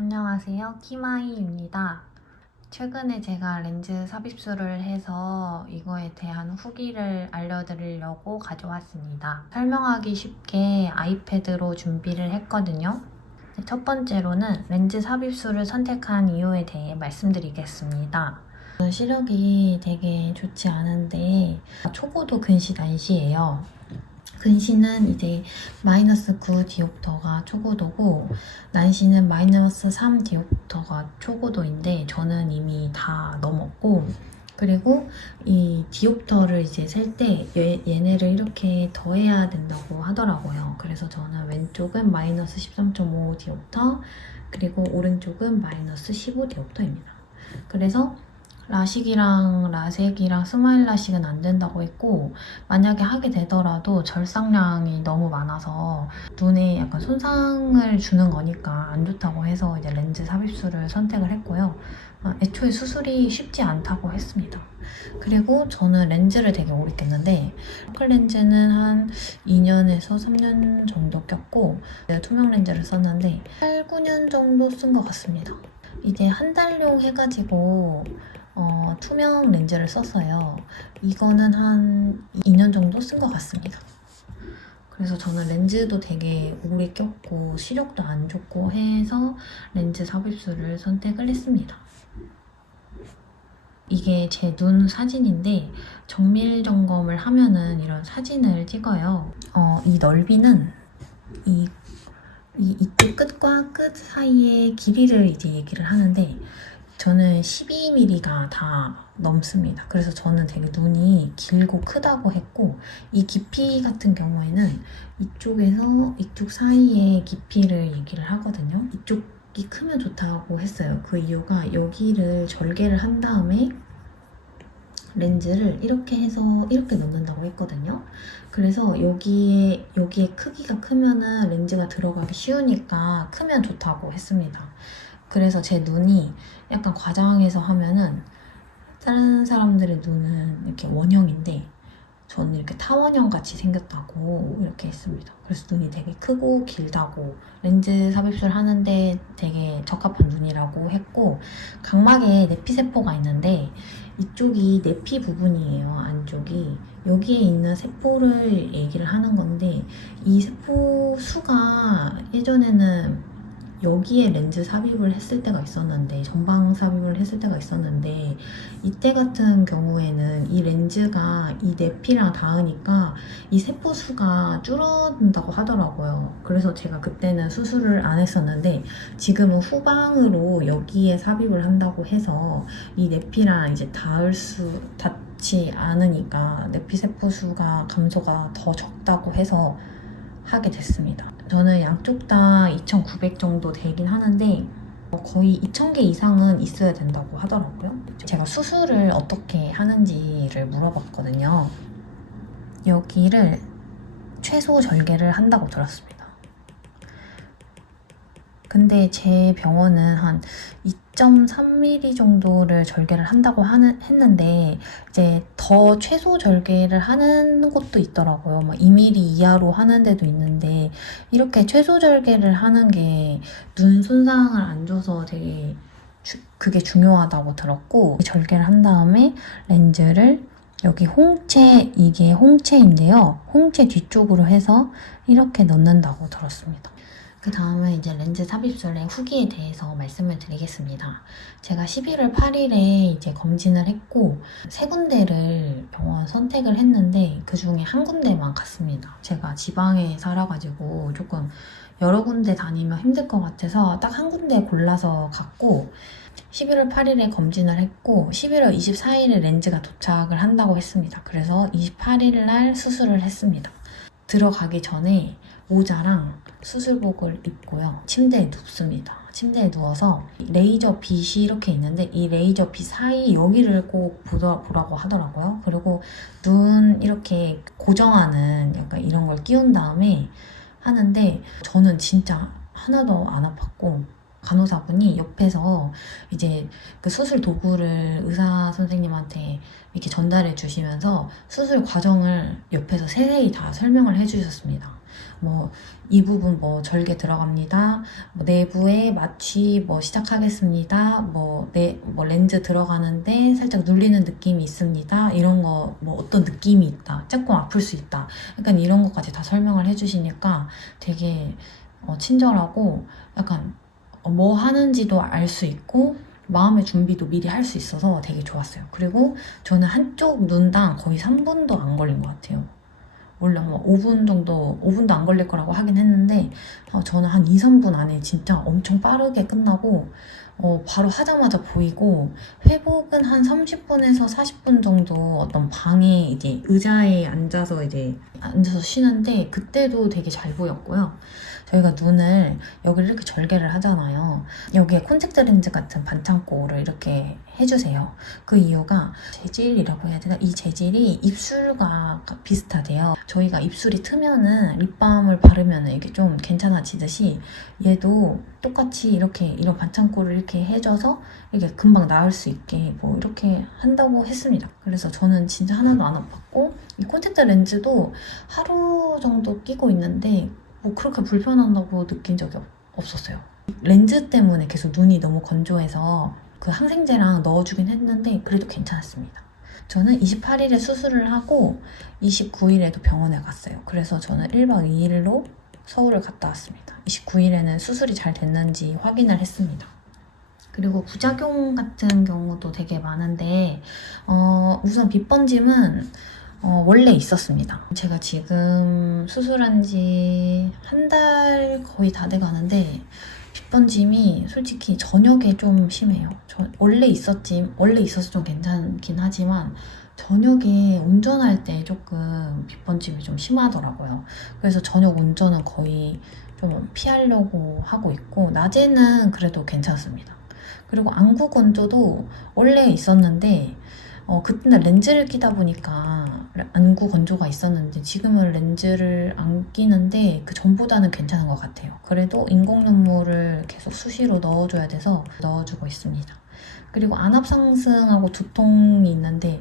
안녕하세요. 키마이입니다. 최근에 제가 렌즈 삽입술을 해서 이거에 대한 후기를 알려드리려고 가져왔습니다. 설명하기 쉽게 아이패드로 준비를 했거든요. 네, 첫 번째로는 렌즈 삽입술을 선택한 이유에 대해 말씀드리겠습니다. 시력이 되게 좋지 않은데 초고도 근시 난시예요. 근시는 이제 마이너스 9 디옵터가 초고도고 난시는 마이너스 3 디옵터가 초고도인데 저는 이미 다 넘었고 그리고 이 디옵터를 이제 셀 때 얘네를 이렇게 더해야 된다고 하더라고요. 그래서 저는 왼쪽은 마이너스 13.5 디옵터 그리고 오른쪽은 마이너스 15 디옵터입니다. 그래서 라식이랑 라섹이랑 스마일 라식은 안 된다고 했고 만약에 하게 되더라도 절삭량이 너무 많아서 눈에 약간 손상을 주는 거니까 안 좋다고 해서 이제 렌즈 삽입술을 선택을 했고요. 어, 애초에 수술이 쉽지 않다고 했습니다. 그리고 저는 렌즈를 되게 오래 꼈는데 포클 렌즈는 한 2년에서 3년 정도 꼈고 투명 렌즈를 썼는데 8, 9년 정도 쓴 것 같습니다. 이제 한 달용 해가지고 어, 투명 렌즈를 썼어요. 이거는 한 2년 정도 쓴 것 같습니다. 그래서 저는 렌즈도 되게 오래 꼈고 시력도 안 좋고 해서 렌즈 삽입술을 선택을 했습니다. 이게 제 눈 사진인데 정밀 점검을 하면은 이런 사진을 찍어요. 어, 이 넓이는 이, 이 이쪽 끝과 끝 사이의 길이를 이제 얘기를 하는데 저는 12mm가 다 넘습니다. 그래서 저는 되게 눈이 길고 크다고 했고 이 깊이 같은 경우에는 이쪽에서 이쪽 사이의 깊이를 얘기를 하거든요. 이쪽이 크면 좋다고 했어요. 그 이유가 여기를 절개를 한 다음에 렌즈를 이렇게 해서 이렇게 넣는다고 했거든요. 그래서 여기에 여기에 크기가 크면은 렌즈가 들어가기 쉬우니까 크면 좋다고 했습니다. 그래서 제 눈이 약간 과장해서 하면은 다른 사람들의 눈은 이렇게 원형인데 저는 이렇게 타원형 같이 생겼다고 이렇게 했습니다. 그래서 눈이 되게 크고 길다고 렌즈 삽입술 하는데 되게 적합한 눈이라고 했고 각막에 내피세포가 있는데 이쪽이 내피 부분이에요. 안쪽이 여기에 있는 세포를 얘기를 하는 건데 이 세포 수가 예전에는 여기에 렌즈 삽입을 했을 때가 있었는데 전방 삽입을 했을 때가 있었는데 이때 같은 경우에는 이 렌즈가 이 내피랑 닿으니까 이 세포 수가 줄어든다고 하더라고요. 그래서 제가 그때는 수술을 안 했었는데 지금은 후방으로 여기에 삽입을 한다고 해서 이 내피랑 이제 닿을 수 닿지 않으니까 내피 세포 수가 감소가 더 적다고 해서 하게 됐습니다. 저는 양쪽 다 2,900 정도 되긴 하는데 거의 2,000개 이상은 있어야 된다고 하더라고요. 제가 수술을 어떻게 하는지를 물어봤거든요. 여기를 최소 절개를 한다고 들었습니다. 근데 제 병원은 한 2.3mm 정도를 절개를 한다고 하는, 했는데 이제 더 최소 절개를 하는 곳도 있더라고요. 막 2mm 이하로 하는 데도 있는데 이렇게 최소 절개를 하는 게 눈 손상을 안 줘서 되게 주, 그게 중요하다고 들었고 절개를 한 다음에 렌즈를 여기 홍채 이게 홍채인데요. 홍채 뒤쪽으로 해서 이렇게 넣는다고 들었습니다. 그 다음은 이제 렌즈 삽입술의 후기에 대해서 말씀을 드리겠습니다. 제가 11월 8일에 이제 검진을 했고 세 군데를 병원 선택을 했는데 그 중에 한 군데만 갔습니다. 제가 지방에 살아가지고 조금 여러 군데 다니면 힘들 것 같아서 딱 한 군데 골라서 갔고 11월 8일에 검진을 했고 11월 24일에 렌즈가 도착을 한다고 했습니다. 그래서 28일 날 수술을 했습니다. 들어가기 전에 모자랑 수술복을 입고요. 침대에 눕습니다. 침대에 누워서 레이저 빛이 이렇게 있는데 이 레이저 빛 사이 여기를 꼭 보라고 하더라고요. 그리고 눈 이렇게 고정하는 약간 이런 걸 끼운 다음에 하는데 저는 진짜 하나도 안 아팠고 간호사분이 옆에서 이제 그 수술 도구를 의사 선생님한테 이렇게 전달해 주시면서 수술 과정을 옆에서 세세히 다 설명을 해 주셨습니다. 뭐 이 부분 뭐 절개 들어갑니다. 뭐 내부에 마취 뭐 시작하겠습니다. 뭐, 내, 뭐 렌즈 들어가는데 살짝 눌리는 느낌이 있습니다. 이런 거 뭐 어떤 느낌이 있다. 조금 아플 수 있다. 약간 이런 것까지 다 설명을 해 주시니까 되게 어, 친절하고 약간 어, 뭐 하는지도 알 수 있고 마음의 준비도 미리 할 수 있어서 되게 좋았어요. 그리고 저는 한쪽 눈당 거의 3분도 안 걸린 것 같아요. 원래 뭐 5분 정도, 5분도 안 걸릴 거라고 하긴 했는데, 어, 저는 한 2, 3분 안에 진짜 엄청 빠르게 끝나고, 어, 바로 하자마자 보이고, 회복은 한 30분에서 40분 정도 어떤 방에 이제 의자에 앉아서 이제 앉아서 쉬는데, 그때도 되게 잘 보였고요. 저희가 눈을 여기를 이렇게 절개를 하잖아요. 여기에 콘택트 렌즈 같은 반창고를 이렇게 해주세요. 그 이유가 재질이라고 해야 되나? 이 재질이 입술과 비슷하대요. 저희가 입술이 트면은 립밤을 바르면은 이게 좀 괜찮아지듯이 얘도 똑같이 이렇게 이런 반창고를 이렇게 해줘서 이게 금방 나을 수 있게 뭐 이렇게 한다고 했습니다. 그래서 저는 진짜 하나도 안 아팠고 이 콘택트 렌즈도 하루 정도 끼고 있는데 뭐 그렇게 불편하다고 느낀 적이 없- 없었어요. 렌즈 때문에 계속 눈이 너무 건조해서 그 항생제랑 넣어주긴 했는데 그래도 괜찮았습니다. 저는 28일에 수술을 하고 29일에도 병원에 갔어요. 그래서 저는 1박 2일로 서울을 갔다 왔습니다. 29일에는 수술이 잘 됐는지 확인을 했습니다. 그리고 부작용 같은 경우도 되게 많은데 어, 우선 빗번짐은 어, 원래 있었습니다. 제가 지금 수술한 지 한 달 거의 다 돼 가는데 빗번짐이 솔직히 저녁에 좀 심해요. 저, 원래 있었지, 원래 있어서 좀 괜찮긴 하지만 저녁에 운전할 때 조금 빗번짐이 좀 심하더라고요. 그래서 저녁 운전은 거의 좀 피하려고 하고 있고 낮에는 그래도 괜찮습니다. 그리고 안구 건조도 원래 있었는데 어, 그때는 렌즈를 끼다 보니까 안구 건조가 있었는데 지금은 렌즈를 안 끼는데 그 전보다는 괜찮은 것 같아요. 그래도 인공 눈물을 계속 수시로 넣어줘야 돼서 넣어주고 있습니다. 그리고 안압 상승하고 두통이 있는데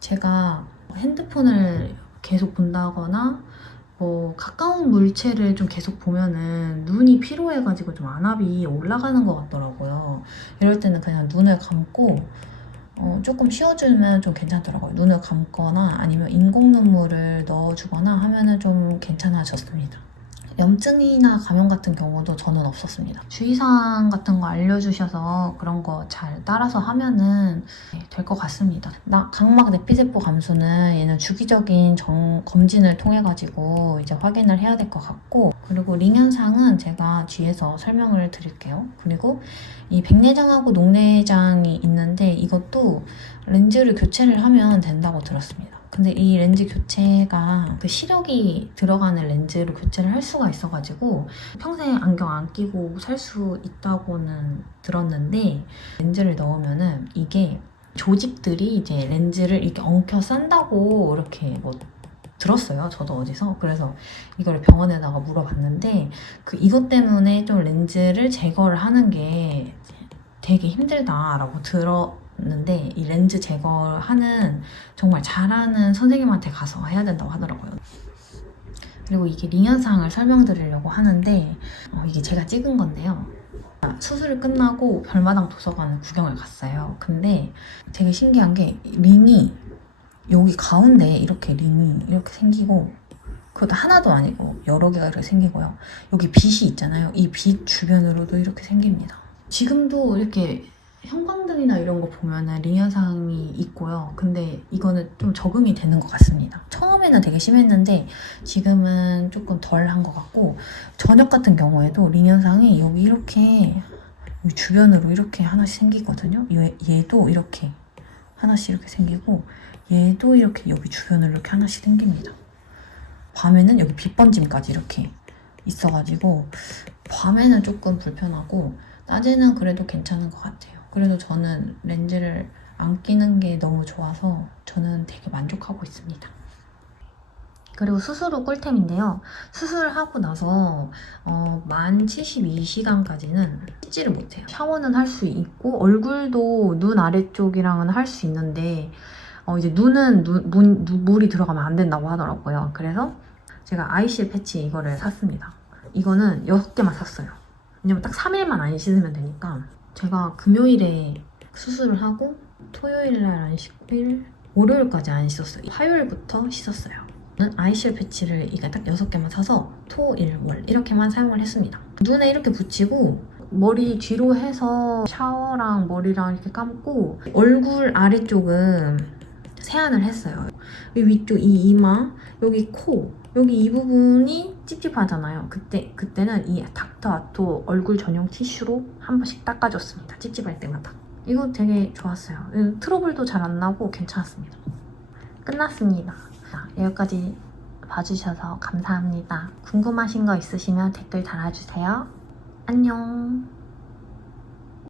제가 핸드폰을 계속 본다거나 뭐 가까운 물체를 좀 계속 보면은 눈이 피로해가지고 좀 안압이 올라가는 것 같더라고요. 이럴 때는 그냥 눈을 감고 어, 조금 쉬어주면 좀 괜찮더라고요. 눈을 감거나 아니면 인공 눈물을 넣어주거나 하면은 좀 괜찮아졌습니다. 염증이나 감염 같은 경우도 저는 없었습니다. 주의사항 같은 거 알려주셔서 그런 거 잘 따라서 하면은 될 것 같습니다. 나 각막 내피세포 감소는 얘는 주기적인 정- 검진을 통해 가지고 이제 확인을 해야 될 것 같고 그리고 링 현상은 제가 뒤에서 설명을 드릴게요. 그리고 이 백내장하고 녹내장이 있는데 이것도 렌즈를 교체를 하면 된다고 들었습니다. 근데 이 렌즈 교체가 그 시력이 들어가는 렌즈로 교체를 할 수가 있어가지고 평생 안경 안 끼고 살 수 있다고는 들었는데 렌즈를 넣으면은 이게 조직들이 이제 렌즈를 이렇게 엉켜 싼다고 이렇게 뭐 들었어요. 저도 어디서. 그래서 이걸 병원에다가 물어봤는데 그 이것 때문에 좀 렌즈를 제거를 하는 게 되게 힘들다라고 들 었는데 이 렌즈 제거하는 정말 잘하는 선생님한테 가서 해야 된다고 하더라고요. 그리고 이게 링 현상을 설명드리려고 하는데 어, 이게 제가 찍은 건데요. 수술이 끝나고 별마당 도서관을 구경을 갔어요. 근데 되게 신기한 게 링이 여기 가운데 이렇게 링이 이렇게 생기고 그것도 하나도 아니고 여러 개가 이렇게 생기고요. 여기 빛이 있잖아요. 이 빛 주변으로도 이렇게 생깁니다. 지금도 이렇게 형광등이나 이런 거 보면은 링 현상이 있고요. 근데 이거는 좀 적응이 되는 것 같습니다. 처음에는 되게 심했는데 지금은 조금 덜 한 것 같고 저녁 같은 경우에도 링 현상이 여기 이렇게 주변으로 이렇게 하나씩 생기거든요. 얘, 얘도 이렇게 하나씩 이렇게 생기고 얘도 이렇게 여기 주변으로 이렇게 하나씩 생깁니다. 밤에는 여기 빛번짐까지 이렇게 있어가지고 밤에는 조금 불편하고 낮에는 그래도 괜찮은 것 같아요. 그래도 저는 렌즈를 안 끼는 게 너무 좋아서 저는 되게 만족하고 있습니다. 그리고 수술 후 꿀템인데요. 수술하고 나서 어, 만 72시간까지는 씻지를 못해요. 샤워는 할 수 있고 얼굴도 눈 아래쪽이랑은 할 수 있는데 어, 이제 눈은 눈, 문- 눈- 물이 들어가면 안 된다고 하더라고요. 그래서 제가 아이실 패치 이거를 샀습니다. 이거는 6개만 샀어요. 왜냐면 딱 3일만 안 씻으면 되니까 제가 금요일에 수술을 하고 토요일 날 안 씻고 월요일까지 안 씻었어요. 화요일부터 씻었어요. 저는 아이실 패치를 이게 딱 6개만 사서 토, 일, 월 이렇게만 사용을 했습니다. 눈에 이렇게 붙이고 머리 뒤로 해서 샤워랑 머리랑 이렇게 감고 얼굴 아래쪽은 세안을 했어요. 이 위쪽 이 이마, 여기 코, 여기 이 부분이 찝찝하잖아요. 그때 그때는 이 닥터 아토 얼굴 전용 티슈로 한 번씩 닦아줬습니다. 찝찝할 때마다. 이거 되게 좋았어요. 음, 트러블도 잘 안 나고 괜찮았습니다. 끝났습니다. 자, 여기까지 봐주셔서 감사합니다. 궁금하신 거 있으시면 댓글 달아주세요. 안녕.